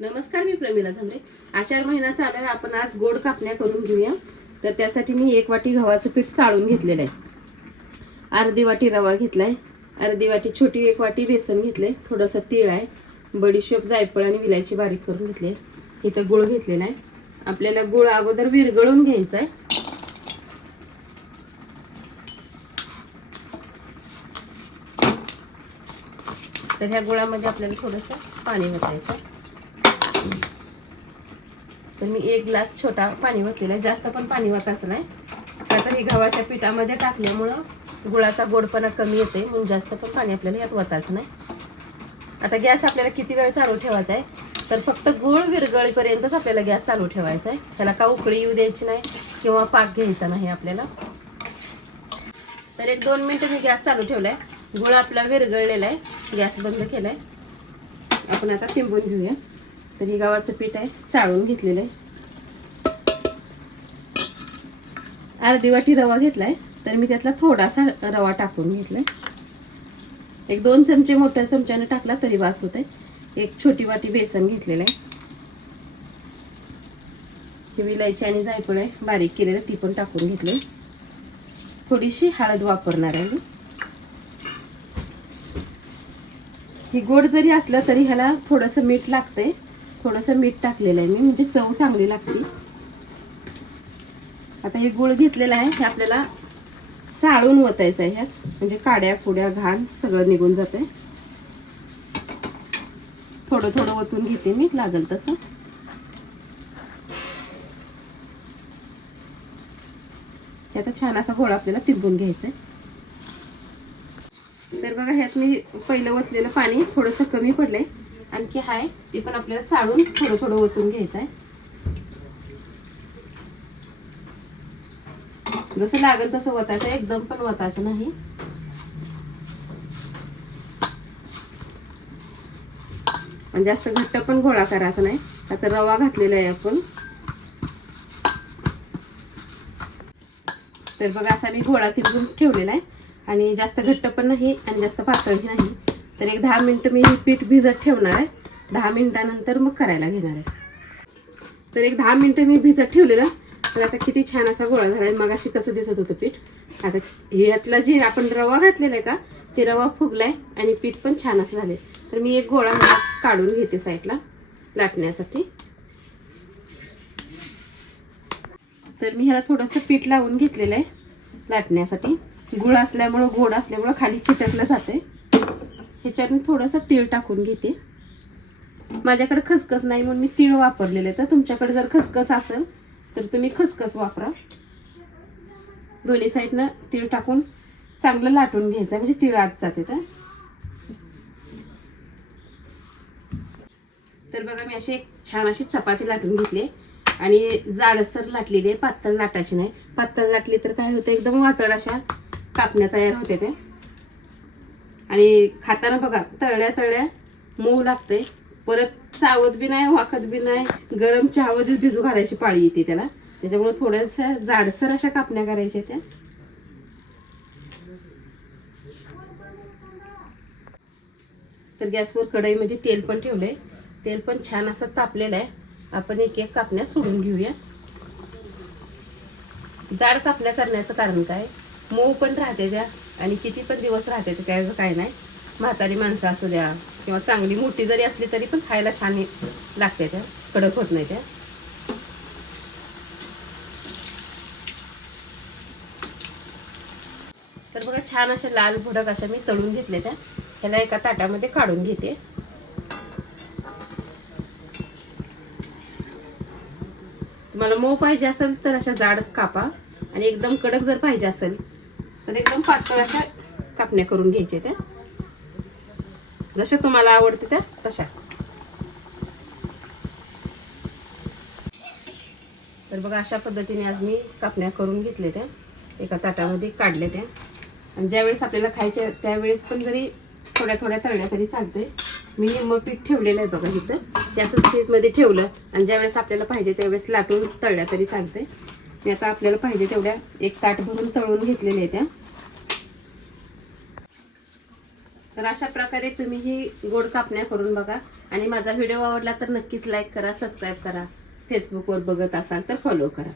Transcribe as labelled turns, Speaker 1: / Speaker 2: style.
Speaker 1: नमस्कार मी प्रमिला झांबरे आषाढ महिना चालू आहे आपण आज गोड कापण्या करून घेऊया. तर त्यासाठी मी एक वाटी गव्हाचं पीठ चाळून घेतलेलं आहे. अर्धी वाटी रवा घेतलाय. अर्धी वाटी छोटी एक वाटी बेसन घेतलंय. थोडंसं तीळ आहे. बडीशेप जायफळ आणि विलायची बारीक करून घेतली इथं गुळ घेतलेला आहे. आपल्याला गुळ अगोदर विरघळून घ्यायचा आहे. तर ह्या गुळामध्ये आपल्याला थोडंसं पाणी वाटायचं तर मी एक ग्लास छोटा पाणी वतलेला आहे. जास्त पण पाणी वतायचं नाही. का तर हे गव्हाच्या पिठामध्ये टाकल्यामुळं गुळाचा गोडपणा कमी येते म्हणून जास्त पण पाणी आपल्याला यात वतायचं नाही. आता गॅस आपल्याला किती वेळ चालू ठेवायचा आहे? तर फक्त गुळ विरगळीपर्यंतच आपल्याला गॅस चालू ठेवायचा आहे. त्याला का उकळी येऊ द्यायची नाही किंवा पाक घ्यायचा नाही आपल्याला. तर एक दोन मिनटं मी गॅस चालू ठेवलाय. गुळ आपला विरगळलेला आहे. गॅस बंद केलाय. आपण आता तिंबून घेऊया. तर हे गव्हाचं पीठ आहे चाळून घेतलेलं आहे. अर्धी वाटी रवा घेतलाय तर मी त्यातला थोडासा रवा टाकून घेतलाय. एक दोन चमचे मोठ्या चमच्याने टाकला तरी वास होत आहे एक छोटी वाटी बेसन घेतलेलं आहे. ही विलायची आणि जायफळ आहे बारीक केलेलं ती पण टाकून घेतली. थोडीशी हळद वापरणार आहे मी. ही गोड जरी असलं तरी ह्याला थोडंसं मीठ लागतंय. थोडंसं मीठ टाकलेलं आहे मी म्हणजे चव चांगली लागते. आता हे गुळ घेतलेलं आहे हे आपल्याला चाळून वतायचं आहे ह्यात. म्हणजे काड्या कुड्या घाण सगळं निघून जाते थोडं थोडं ओतून घेते मी लागल तसं. आता छान असा गोळा आपल्याला तिंबून घ्यायचा आहे तर बघा ह्यात मी पहिलं वतलेलं पाणी थोडंसं कमी पडलंय. आणखी हाय ते पण आपल्याला चाळून थोडं थोडं ओतून घ्यायचं आहे जसं लागेल तसं वतायचं एकदम पण वतायचं नाही. आणि जास्त घट्ट पण गोळा करायचा नाही. आता रवा घातलेला आहे आपण. तर बघा असा मी गोळा तिकडून ठेवलेला आहे. आणि जास्त घट्ट पण नाही आणि जास्त पातळही नाही. तर एक दहा मिनटं मी पीठ भिजत ठेवणार आहे. दहा मिनटानंतर मग करायला घेणार आहे. तर एक दहा मिनटं मी भिजत ठेवलेलं. तर आता किती छान असा गोळा झाला आहे मग अशी कसं दिसत होतं पीठ? आता यातला जे आपण रवा घातलेला आहे का ते रवा फुगलाय आणि पीठ पण छान असं झाले तर मी एक गोळा ह्याला काढून घेते साईडला लाटण्यासाठी. तर मी ह्याला थोडंसं पीठ लावून घेतलेलं आहे लाटण्यासाठी. गुळ असल्यामुळं गोड असल्यामुळं खाली चिटकलं जाते ह्याच्यावर मी थोडंसं तीळ टाकून घेते. माझ्याकडे खसखस नाही म्हणून मी तीळ वापरलेले तर तुमच्याकडे जर खसखस असेल तर तुम्ही खसखस वापरा. दोन्ही साईडनं तीळ टाकून चांगलं लाटून घ्यायचं म्हणजे तीळ आत जाते तर. तर बघा मी अशी एक छान अशी चपाती लाटून घेतली आणि जाडसर लाटलेली आहे. पातळ लाटायची नाही. पातळ लाटली तर काय होतं एकदम वातळ अशा कापण्या तयार होते ते. आणि खाताना बघा तळल्या तळल्या मऊ लागते परत चावत बी नाही वाकत बी नाही. गरम चहामध्येच भिजू घालायची पाळी येते त्याला. त्याच्यामुळे थोड्याशा जाडसर अशा कापण्या करायच्या त्या. तर गॅसवर कढईमध्ये तेल पण ठेवलंय. तेल पण छान असं तापलेलं आहे. आपण एक एक कापण्या सोडून घेऊया. जाड कापण्या करण्याचं कारण काय? मऊ पण राहते त्या. आणि किती पण दिवस राहते ते त्याचं काय नाही. म्हातारी माणसं असू द्या किंवा चांगली मोठी जरी असली तरी पण खायला छान लागते त्या कडक होत नाही त्या तर बघा छान अशा लाल भुडक अशा मी तळून घेतल्या त्या. ह्याला एका ताटामध्ये काढून घेते. तुम्हाला मऊ पाहिजे असेल तर अशा जाड कापा. आणि एकदम कडक जर पाहिजे असेल तर एकदम पातळ अशा कापण्या करून घ्यायच्या त्या. जशा तुम्हाला आवडते त्या तशा. तर बघा अशा पद्धतीने आज मी कापण्या करून घेतल्या त्या. एका ताटामध्ये काढल्या त्या. आणि ज्यावेळेस आपल्याला खायच्या त्यावेळेस पण जरी थोड्या थोड्या तळल्या तरी चालते मी निम्म पीठ ठेवलेलं आहे बघा इथं. त्याच फ्रीजमध्ये ठेवलं. आणि ज्यावेळेस आपल्याला पाहिजे त्यावेळेस लाटून तळल्या तरी चालते मी आता आपल्याला पाहिजे तेवढ्या. एक ताट भरून तळून घेतलेल्या आहेत त्या. तर अशा प्रकारे तुम्ही ही गोड कापण्या करून बघा. आणि माझा व्हिडिओ आवडला तर नक्कीच लाईक करा सबस्क्राईब करा. फेसबुकवर बघत असाल तर फॉलो करा.